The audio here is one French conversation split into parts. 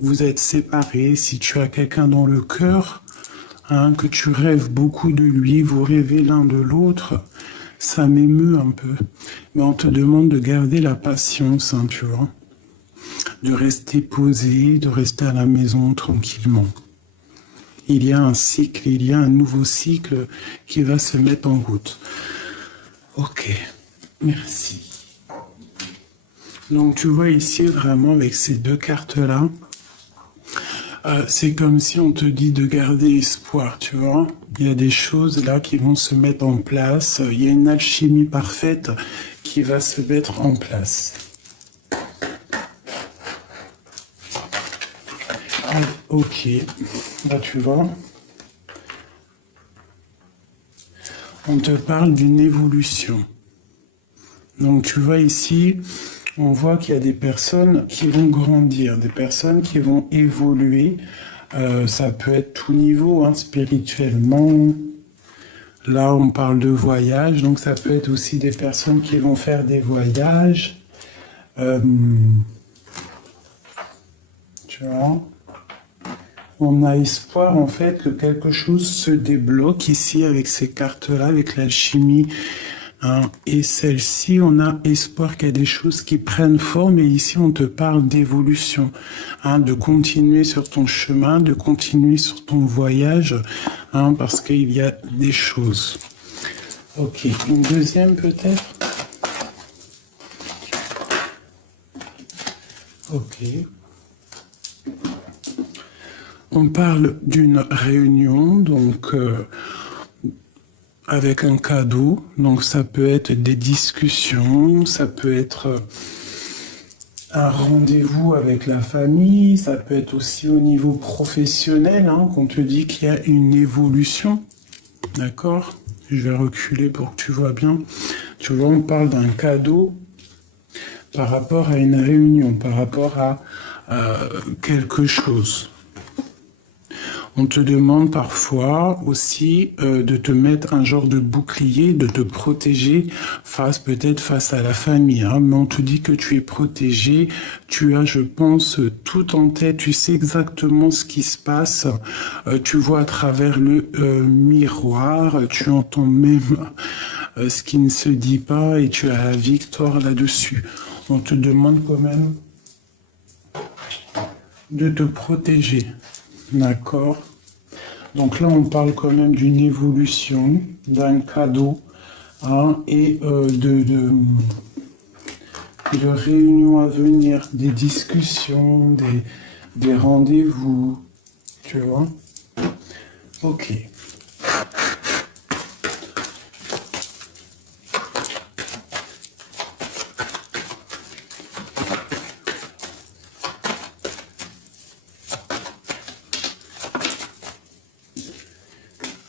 vous êtes séparés, si tu as quelqu'un dans le cœur, hein, que tu rêves beaucoup de lui, vous rêvez l'un de l'autre, ça m'émeut un peu. Mais on te demande de garder la patience, hein, tu vois, de rester posé, de rester à la maison tranquillement. Il y a un cycle, il y a un nouveau cycle qui va se mettre en route. Ok, merci. Donc tu vois ici vraiment avec ces deux cartes-là, c'est comme si on te dit de garder espoir, tu vois. Il y a des choses là qui vont se mettre en place, il y a une alchimie parfaite qui va se mettre en place. Ah, ok, là tu vois, on te parle d'une évolution. Donc tu vois ici, on voit qu'il y a des personnes qui vont grandir, des personnes qui vont évoluer. Ça peut être tout niveau, hein, spirituellement. Là, on parle de voyage, donc ça peut être aussi des personnes qui vont faire des voyages. Tu vois, on a espoir en fait que quelque chose se débloque ici avec ces cartes-là, avec l'alchimie. Hein, et celle-ci, on a espoir qu'il y a des choses qui prennent forme. Et ici, on te parle d'évolution, hein, de continuer sur ton chemin, de continuer sur ton voyage, hein, parce qu'il y a des choses. Ok, une deuxième peut-être. Ok. On parle d'une réunion, donc avec un cadeau. Donc ça peut être des discussions, ça peut être un rendez-vous avec la famille, ça peut être aussi au niveau professionnel, hein, qu'on te dit qu'il y a une évolution. D'accord? Je vais reculer pour que tu vois bien. Tu vois, on parle d'un cadeau par rapport à une réunion, par rapport à quelque chose. On te demande parfois aussi de te mettre un genre de bouclier, de te protéger peut-être face à la famille. Hein, mais on te dit que tu es protégé, tu as, je pense, tout en tête, tu sais exactement ce qui se passe, tu vois à travers le miroir, tu entends même ce qui ne se dit pas et tu as la victoire là-dessus. On te demande quand même de te protéger. D'accord. Donc là, on parle quand même d'une évolution, d'un cadeau, hein, et de réunions à venir, des discussions, des rendez-vous, tu vois. Ok.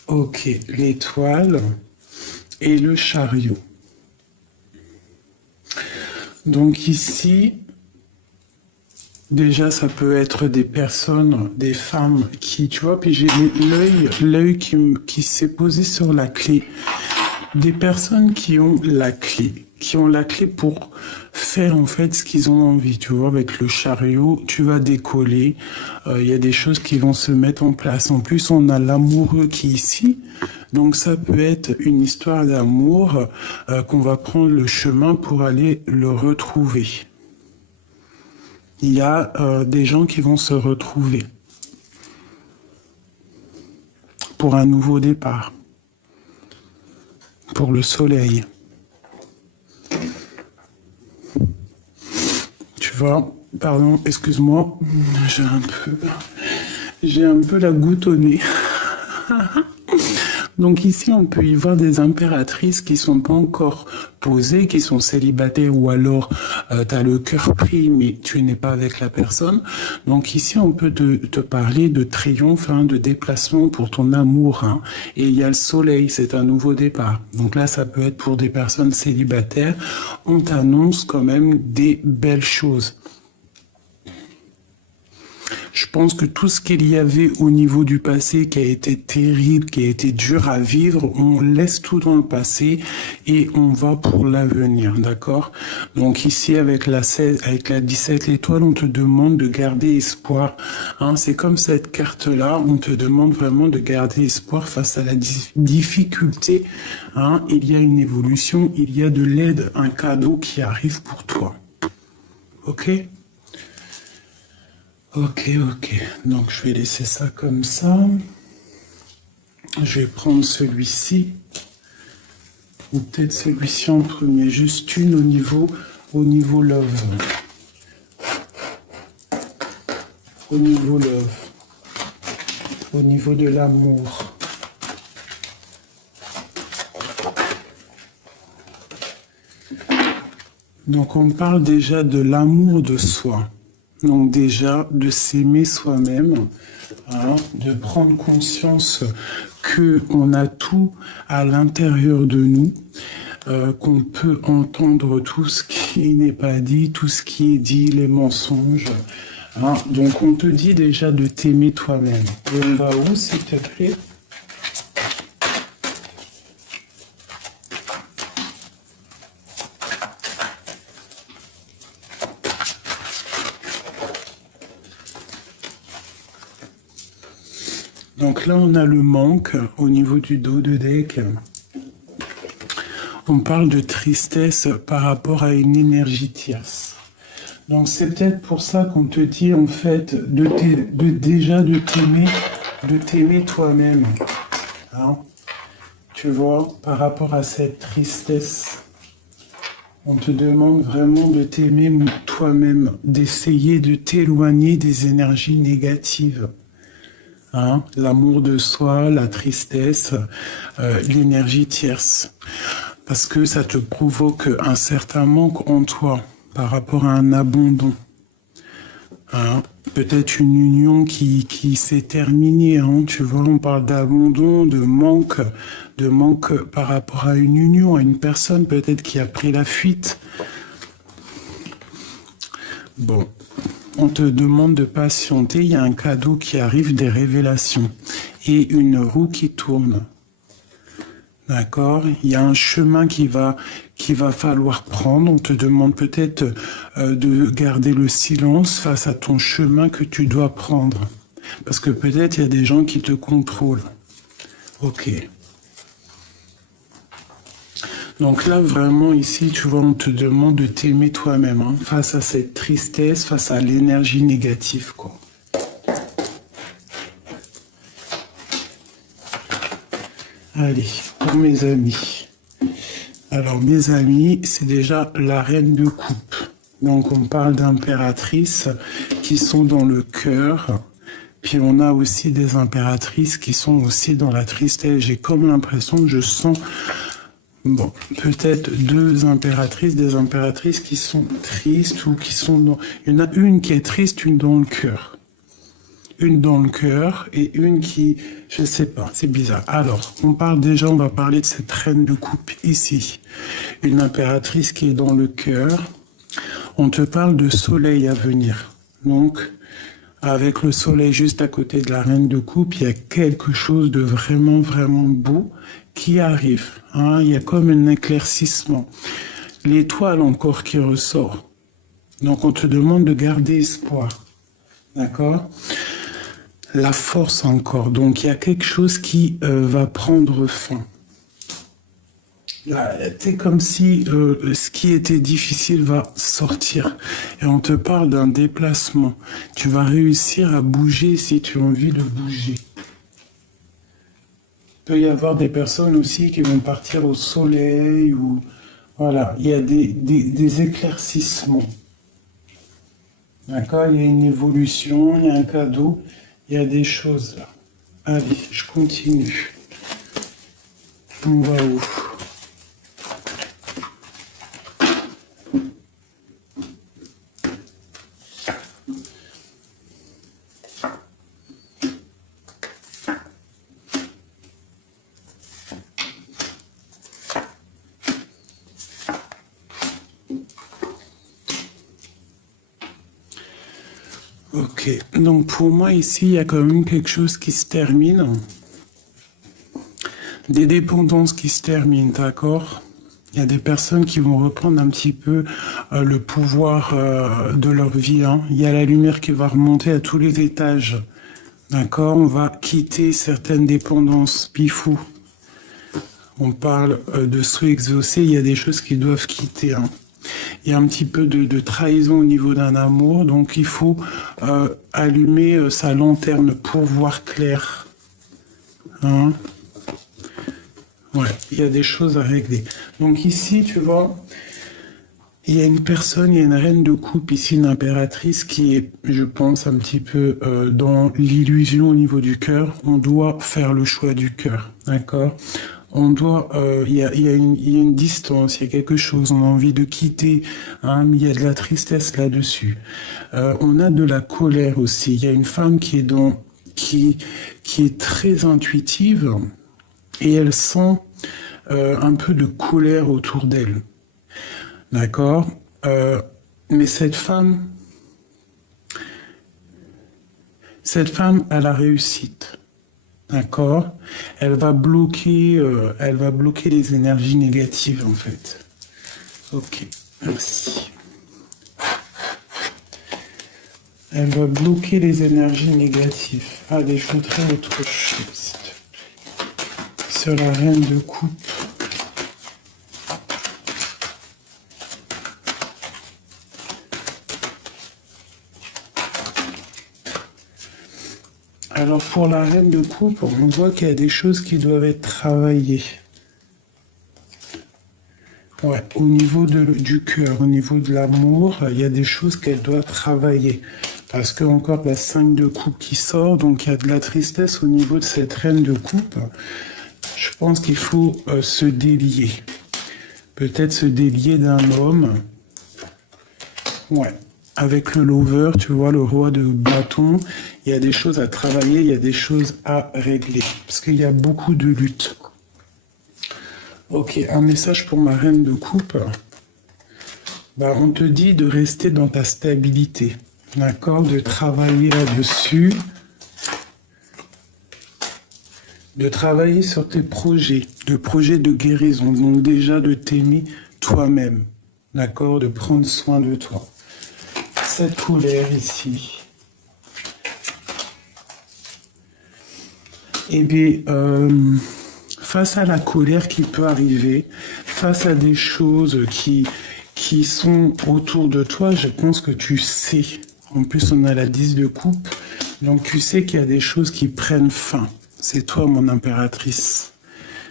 Ok, l'étoile et le chariot. Donc ici, déjà ça peut être des personnes, des femmes qui, tu vois, puis j'ai l'œil qui s'est posé sur la clé. Des personnes qui ont la clé pour faire en fait ce qu'ils ont envie. Tu vois, avec le chariot, tu vas décoller. Il y a des choses qui vont se mettre en place. En plus, on a l'amoureux qui est ici. Donc ça peut être une histoire d'amour qu'on va prendre le chemin pour aller le retrouver. Il y a des gens qui vont se retrouver pour un nouveau départ. Pour le soleil. Tu vois, pardon, excuse-moi, j'ai un peu la goutte au nez. Donc ici, on peut y voir des impératrices qui sont pas encore posées, qui sont célibataires, ou alors tu as le cœur pris, mais tu n'es pas avec la personne. Donc ici, on peut te parler de triomphe, hein, de déplacement pour ton amour. Hein. Et il y a le soleil, c'est un nouveau départ. Donc là, ça peut être pour des personnes célibataires. On t'annonce quand même des belles choses. Je pense que tout ce qu'il y avait au niveau du passé qui a été terrible, qui a été dur à vivre, on laisse tout dans le passé et on va pour l'avenir, d'accord? Donc ici, avec la 16, avec la 17 étoile, on te demande de garder espoir. Hein, c'est comme cette carte-là, on te demande vraiment de garder espoir face à la difficulté. Hein, il y a une évolution, il y a de l'aide, un cadeau qui arrive pour toi. Ok? Ok. Donc, je vais laisser ça comme ça. Je vais prendre celui-ci. Ou peut-être celui-ci en premier. Juste une au niveau love. Au niveau love. Au niveau de l'amour. Donc, on parle déjà de l'amour de soi. Donc déjà, de s'aimer soi-même, hein, de prendre conscience qu'on a tout à l'intérieur de nous, qu'on peut entendre tout ce qui n'est pas dit, tout ce qui est dit, les mensonges. Hein. Donc on te dit déjà de t'aimer toi-même. Et on va où, s'il te plaît ? Donc là, on a le manque au niveau du dos de deck. On parle de tristesse par rapport à une énergie tierce. Donc c'est peut-être pour ça qu'on te dit en fait de t'aimer toi-même. Hein? Tu vois, par rapport à cette tristesse, on te demande vraiment de t'aimer toi-même, d'essayer de t'éloigner des énergies négatives. Hein, l'amour de soi, la tristesse, l'énergie tierce. Parce que ça te provoque un certain manque en toi par rapport à un abandon. Hein, peut-être une union qui s'est terminée. Hein, tu vois, on parle d'abandon, de manque par rapport à une union, à une personne peut-être qui a pris la fuite. Bon. On te demande de patienter, il y a un cadeau qui arrive, des révélations et une roue qui tourne. D'accord? Il y a un chemin qu'il va falloir prendre. On te demande peut-être de garder le silence face à ton chemin que tu dois prendre. Parce que peut-être il y a des gens qui te contrôlent. Ok. Donc là, vraiment, ici, tu vois, on te demande de t'aimer toi-même, hein, face à cette tristesse, face à l'énergie négative, quoi. Allez, pour mes amis. Alors, mes amis, c'est déjà la reine de coupe. Donc, on parle d'impératrices qui sont dans le cœur. Puis, on a aussi des impératrices qui sont aussi dans la tristesse. J'ai comme l'impression, je sens... Bon, peut-être des impératrices qui sont tristes ou qui sont dans... Il y en a une qui est triste, une dans le cœur. Une dans le cœur et une qui... Je sais pas, c'est bizarre. Alors, on va parler de cette reine de coupe ici. Une impératrice qui est dans le cœur. On te parle de soleil à venir. Donc, avec le soleil juste à côté de la reine de coupe, il y a quelque chose de vraiment, vraiment beau qui arrive. Hein, il y a comme un éclaircissement. L'étoile encore qui ressort. Donc on te demande de garder espoir. D'accord? La force encore. Donc il y a quelque chose qui va prendre fin. C'est comme si ce qui était difficile va sortir. Et on te parle d'un déplacement. Tu vas réussir à bouger si tu as envie de bouger. Il peut y avoir des personnes aussi qui vont partir au soleil ou voilà, il y a des éclaircissements. D'accord, il y a une évolution, il y a un cadeau, il y a des choses là. Allez, je continue. On va où? Ok, donc pour moi ici, il y a quand même quelque chose qui se termine. Des dépendances qui se terminent, d'accord? Il y a des personnes qui vont reprendre un petit peu le pouvoir de leur vie, hein. Il y a la lumière qui va remonter à tous les étages, d'accord? On va quitter certaines dépendances, pifou. On parle de soi exaucé, il y a des choses qui doivent quitter, hein. Il y a un petit peu de trahison au niveau d'un amour, donc il faut allumer sa lanterne pour voir clair, hein. Ouais, il y a des choses à régler. Donc ici, tu vois, il y a une personne, il y a une reine de coupe, ici une impératrice qui est, je pense, un petit peu dans l'illusion au niveau du cœur. On doit faire le choix du cœur, d'accord? On doit, il y a une distance, il y a quelque chose, on a envie de quitter, hein, mais il y a de la tristesse là-dessus. On a de la colère aussi. Il y a une femme qui est qui est très intuitive et elle sent un peu de colère autour d'elle. D'accord. Mais cette femme a la réussite. D'accord. Elle va bloquer les énergies négatives en fait. Ok, merci. Elle va bloquer les énergies négatives. Allez, je voudrais autre chose. Sur la reine de coupe. Alors pour la reine de coupe, on voit qu'il y a des choses qui doivent être travaillées. Ouais, au niveau du cœur, au niveau de l'amour, il y a des choses qu'elle doit travailler. Parce que encore la 5 de coupe qui sort, donc il y a de la tristesse au niveau de cette reine de coupe. Je pense qu'il faut se délier. Peut-être se délier d'un homme. Ouais. Avec le lover, tu vois, le roi de bâton, il y a des choses à travailler, il y a des choses à régler. Parce qu'il y a beaucoup de luttes. Ok, un message pour ma reine de coupe. Bah, on te dit de rester dans ta stabilité. D'accord? De travailler là-dessus. De travailler sur tes projets. De projets de guérison. Donc déjà de t'aimer toi-même. D'accord? De prendre soin de toi. Cette colère ici. Eh bien, face à la colère qui peut arriver, face à des choses qui sont autour de toi, je pense que tu sais. En plus, on a la 10 de coupe, donc tu sais qu'il y a des choses qui prennent fin. C'est toi, mon impératrice.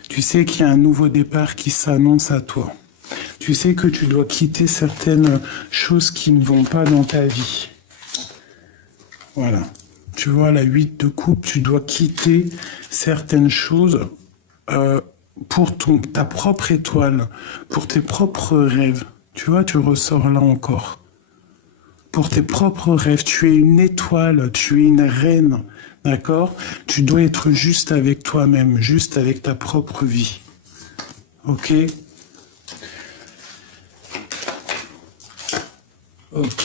Tu sais qu'il y a un nouveau départ qui s'annonce à toi. Tu sais que tu dois quitter certaines choses qui ne vont pas dans ta vie. Voilà. Tu vois, la 8 de coupe, tu dois quitter certaines choses pour ta propre étoile, pour tes propres rêves. Tu vois, tu ressors là encore. Pour tes propres rêves, tu es une étoile, tu es une reine, d'accord? Tu dois être juste avec toi-même, juste avec ta propre vie. Ok? Ok.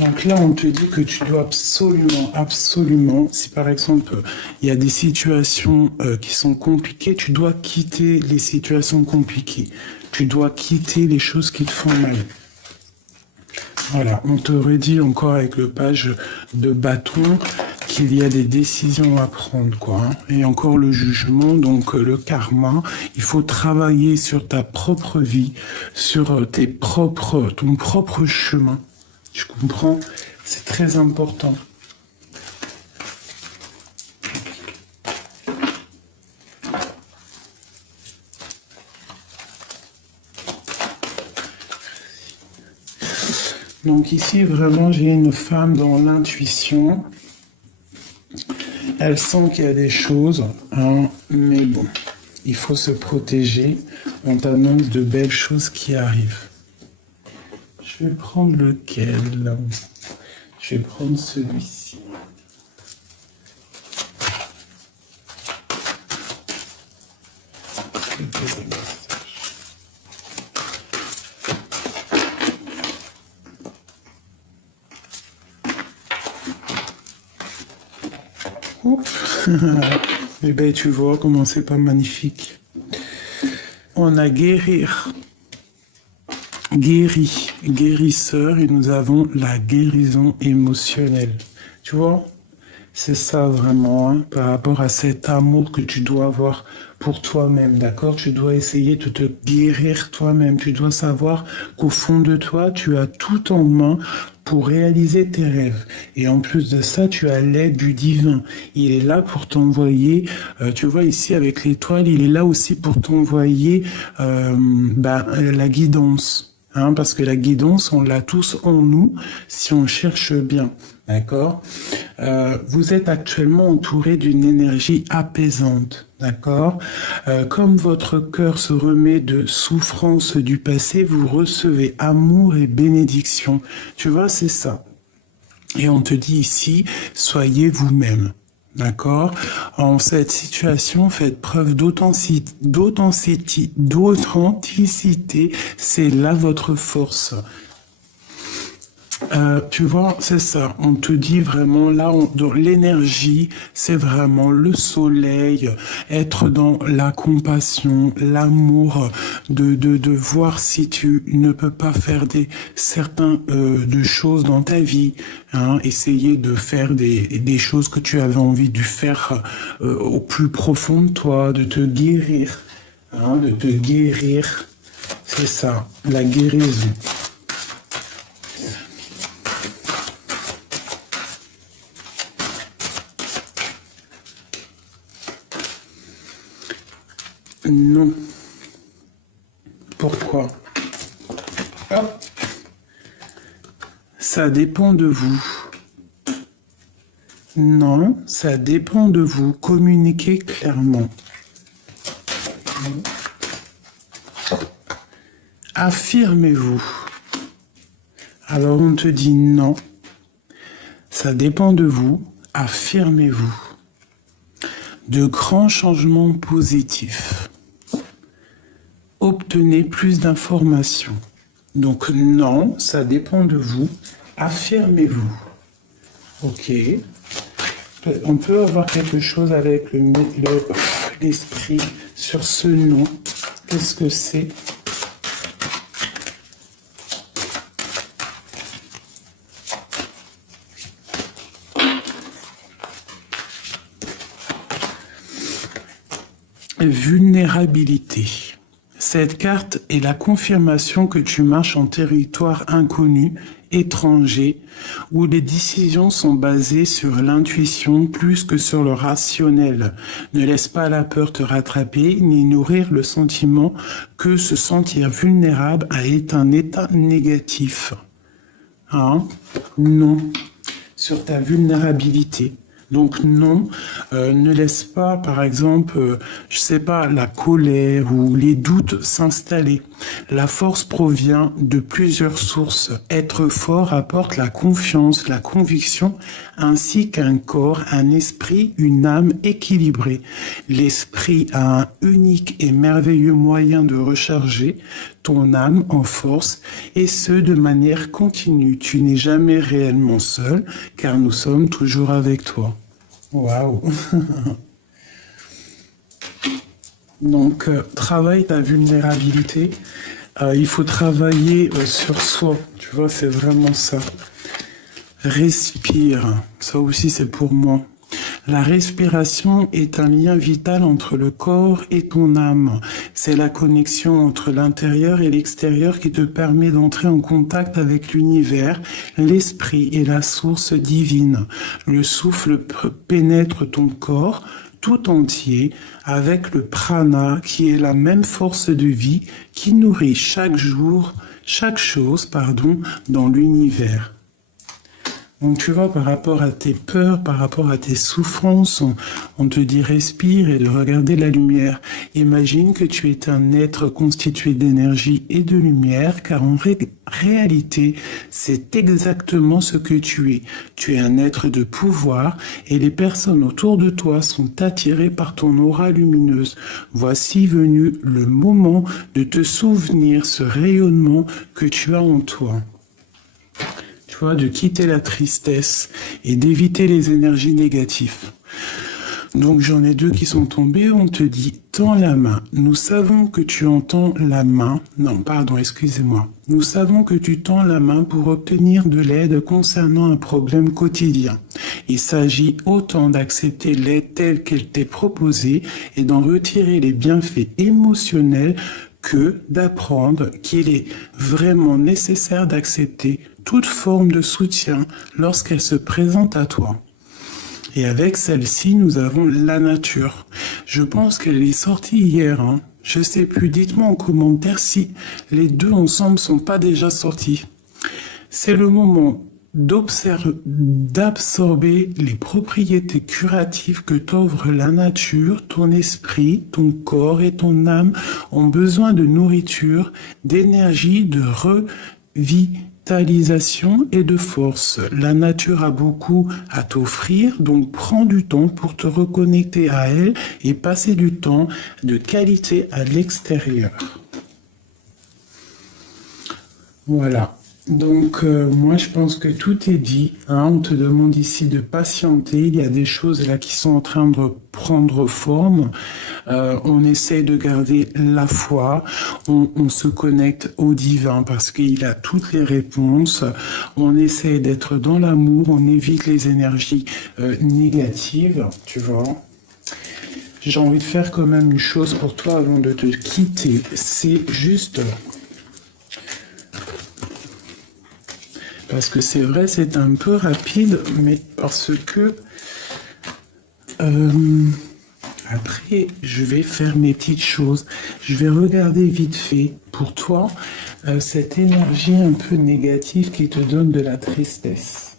Donc là, on te dit que tu dois absolument, absolument, si par exemple, il y a des situations qui sont compliquées, tu dois quitter les situations compliquées. Tu dois quitter les choses qui te font mal. Voilà, on te redit encore avec le page de bâton qu'il y a des décisions à prendre, quoi, hein. Et encore le jugement, donc le karma. Il faut travailler sur ta propre vie, sur ton propre chemin. Tu comprends? C'est très important. Donc ici, vraiment, j'ai une femme dans l'intuition. Elle sent qu'il y a des choses, hein, mais bon, il faut se protéger. On t'annonce de belles choses qui arrivent. Je vais prendre lequel? Je vais prendre celui-ci. Ouf. Eh bien, tu vois comment c'est pas magnifique. On a guérir, guéri, guérisseur, et nous avons la guérison émotionnelle. Tu vois? C'est ça vraiment, hein, par rapport à cet amour que tu dois avoir pour toi-même, d'accord? Tu dois essayer de te guérir toi-même. Tu dois savoir qu'au fond de toi, tu as tout en main pour réaliser tes rêves. Et en plus de ça, tu as l'aide du divin. Il est là pour t'envoyer, tu vois ici avec l'étoile, il est là aussi pour t'envoyer la guidance. Hein, parce que la guidance, on l'a tous en nous si on cherche bien. D'accord? Vous êtes actuellement entouré d'une énergie apaisante. D'accord? Comme votre cœur se remet de souffrance du passé, vous recevez amour et bénédiction. Tu vois, c'est ça. Et on te dit ici, soyez vous-même. D'accord? En cette situation, faites preuve d'authenticité, c'est là votre force. Tu vois, c'est ça. On te dit vraiment, là, dans l'énergie, c'est vraiment le soleil, être dans la compassion, l'amour, de voir si tu ne peux pas faire certains de choses dans ta vie, hein, essayer de faire des choses que tu avais envie de faire au plus profond de toi, de te guérir, hein, de te guérir. C'est ça, la guérison. Non. Pourquoi? Hop. Ça dépend de vous. Non, ça dépend de vous. Communiquez clairement. Affirmez-vous. Alors on te dit non. Ça dépend de vous. Affirmez-vous. De grands changements positifs. Obtenez plus d'informations. Donc non, ça dépend de vous. Affirmez-vous. Ok. On peut avoir quelque chose avec l'esprit sur ce non. Qu'est-ce que c'est? Vulnérabilité. Cette carte est la confirmation que tu marches en territoire inconnu, étranger, où les décisions sont basées sur l'intuition plus que sur le rationnel. Ne laisse pas la peur te rattraper, ni nourrir le sentiment que se sentir vulnérable est un état négatif. Hein? Non. Sur ta vulnérabilité. Donc non, ne laisse pas, par exemple, je sais pas, la colère ou les doutes s'installer. La force provient de plusieurs sources. Être fort apporte la confiance, la conviction, ainsi qu'un corps, un esprit, une âme équilibrée. L'esprit a un unique et merveilleux moyen de recharger ton âme en force, et ce de manière continue. Tu n'es jamais réellement seul, car nous sommes toujours avec toi. Waouh. Donc, travaille ta vulnérabilité. Il faut travailler sur soi. Tu vois, c'est vraiment ça. Respire. Ça aussi, c'est pour moi. La respiration est un lien vital entre le corps et ton âme. C'est la connexion entre l'intérieur et l'extérieur qui te permet d'entrer en contact avec l'univers, l'esprit et la source divine. Le souffle pénètre ton corps tout entier avec le prana qui est la même force de vie qui nourrit chaque chose, dans l'univers. Donc tu vois, par rapport à tes peurs, par rapport à tes souffrances, on te dit respire et de regarder la lumière. Imagine que tu es un être constitué d'énergie et de lumière, car en réalité, c'est exactement ce que tu es. Tu es un être de pouvoir et les personnes autour de toi sont attirées par ton aura lumineuse. Voici venu le moment de te souvenir ce rayonnement que tu as en toi. Tu vois, de quitter la tristesse et d'éviter les énergies négatives. Donc j'en ai deux qui sont tombés, on te dit « Tends la main ». Nous savons que tu entends la main. Non, pardon, excusez-moi. Nous savons que tu tends la main pour obtenir de l'aide concernant un problème quotidien. Il s'agit autant d'accepter l'aide telle qu'elle t'est proposée et d'en retirer les bienfaits émotionnels que d'apprendre qu'il est vraiment nécessaire d'accepter toute forme de soutien lorsqu'elle se présente à toi. Et avec celle-ci, nous avons la nature. Je pense qu'elle est sortie hier. Je sais plus, dites-moi en commentaire si les deux ensemble sont pas déjà sortis. C'est le moment d'absorber les propriétés curatives que t'offre la nature. Ton esprit, ton corps et ton âme ont besoin de nourriture, d'énergie, de revitalisation et de force. La nature a beaucoup à t'offrir, donc prends du temps pour te reconnecter à elle et passer du temps de qualité à l'extérieur. Voilà. Donc moi je pense que tout est dit, on te demande ici de patienter, il y a des choses là qui sont en train de prendre forme, on essaie de garder la foi, on se connecte au divin parce qu'il a toutes les réponses, on essaie d'être dans l'amour, on évite les énergies négatives, tu vois. J'ai envie de faire quand même une chose pour toi avant de te quitter, c'est juste... Parce que c'est vrai, c'est un peu rapide, mais parce que après, je vais faire mes petites choses. Je vais regarder vite fait pour toi cette énergie un peu négative qui te donne de la tristesse.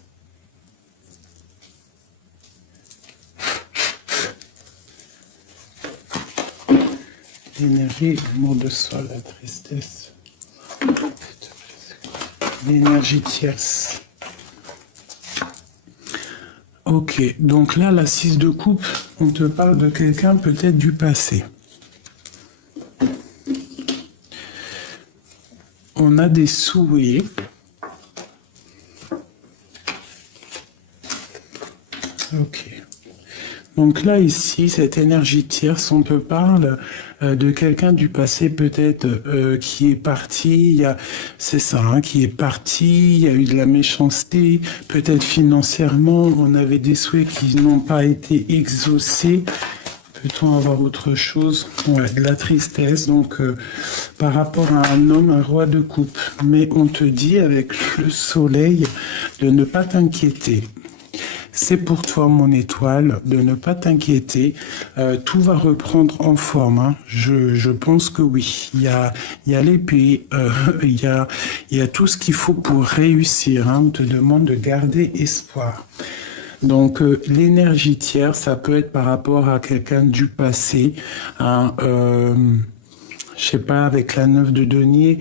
L'énergie, l'amour de soi, la tristesse. L'énergie tierce. Ok, donc là, la 6 de coupe, on te parle de quelqu'un peut-être du passé. On a des souhaits. Ok. Donc là, ici, cette énergie tierce, on te parle de quelqu'un du passé peut-être qui est parti, c'est ça, qui est parti, il y a eu de la méchanceté, peut-être financièrement, on avait des souhaits qui n'ont pas été exaucés. Peut-on avoir autre chose? Ouais, de la tristesse, donc par rapport à un homme, un roi de coupe. Mais on te dit avec le soleil de ne pas t'inquiéter. C'est pour toi, mon étoile, de ne pas t'inquiéter. Tout va reprendre en forme. Je pense que oui. Il y a l'épée, il y a tout ce qu'il faut pour réussir. On te demande de garder espoir. Donc, l'énergie tierce, ça peut être par rapport à quelqu'un du passé. Je sais pas, avec la 9 de denier,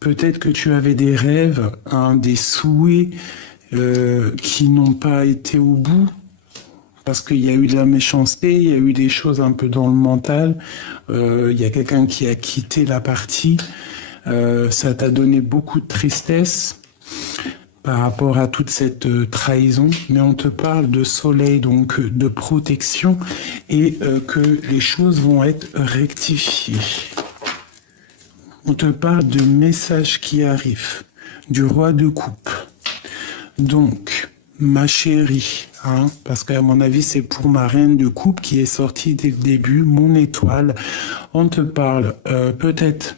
peut-être que tu avais des rêves, des souhaits, qui n'ont pas été au bout parce qu'il y a eu de la méchanceté, il y a eu des choses un peu dans le mental, il y a quelqu'un qui a quitté la partie, ça t'a donné beaucoup de tristesse par rapport à toute cette trahison, mais on te parle de soleil, donc de protection et que les choses vont être rectifiées. On te parle de messages qui arrivent, du roi de coupe. Donc, ma chérie, parce qu'à mon avis, c'est pour ma reine de coupe qui est sortie dès le début, mon étoile. On te parle, peut-être,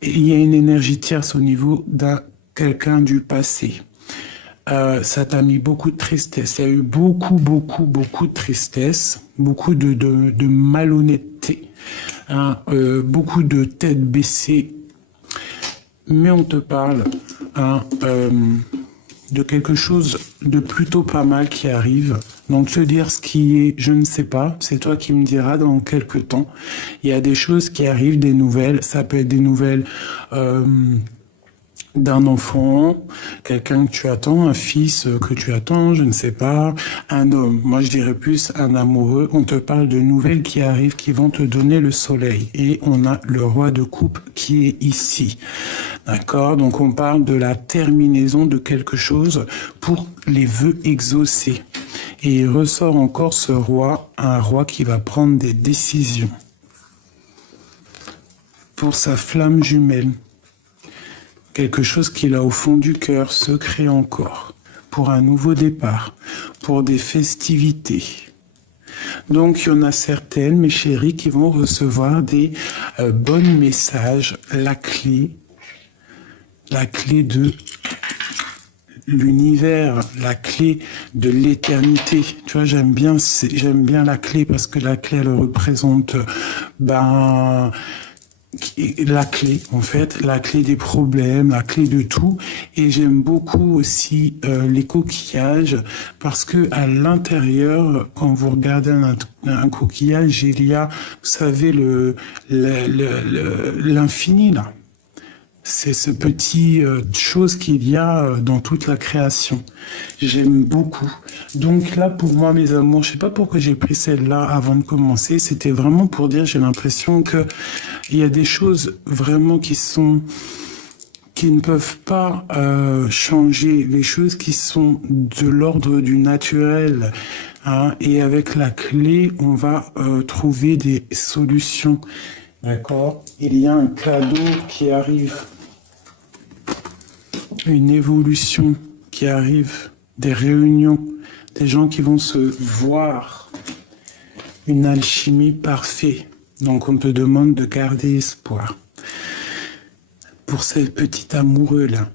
il y a une énergie tierce au niveau d'un quelqu'un du passé. Ça t'a mis beaucoup de tristesse. Il y a eu beaucoup de tristesse, beaucoup de malhonnêteté, beaucoup de tête baissée. Mais on te parle, de quelque chose de plutôt pas mal qui arrive. Donc te dire ce qui est, je ne sais pas, c'est toi qui me diras dans quelques temps. Il y a des choses qui arrivent, des nouvelles, ça peut être des nouvelles d'un enfant, quelqu'un que tu attends, un fils que tu attends, je ne sais pas, un homme, moi je dirais plus un amoureux. On te parle de nouvelles qui arrivent, qui vont te donner le soleil. Et on a le roi de coupe qui est ici. D'accord? Donc on parle de la terminaison de quelque chose pour les vœux exaucés. Et il ressort encore ce roi, un roi qui va prendre des décisions. Pour sa flamme jumelle. Quelque chose qu'il a au fond du cœur, secret encore. Pour un nouveau départ. Pour des festivités. Donc, il y en a certaines, mes chéris, qui vont recevoir des bons messages. La clé de l'univers, la clé de l'éternité. Tu vois, j'aime bien la clé parce que la clé, elle représente, la clé, en fait, la clé des problèmes, la clé de tout. Et j'aime beaucoup aussi les coquillages parce que à l'intérieur, quand vous regardez un coquillage, il y a, vous savez, l'infini là. C'est ce petit chose qu'il y a dans toute la création. J'aime beaucoup. Donc là, pour moi, mes amours, je sais pas pourquoi j'ai pris celle-là avant de commencer. C'était vraiment pour dire, j'ai l'impression que il y a des choses vraiment qui ne peuvent pas changer, les choses qui sont de l'ordre du naturel. Hein, et avec la clé, on va trouver des solutions. D'accord? Il y a un cadeau qui arrive. Une évolution qui arrive, des réunions, des gens qui vont se voir, une alchimie parfaite. Donc on te demande de garder espoir pour ces petits amoureux-là.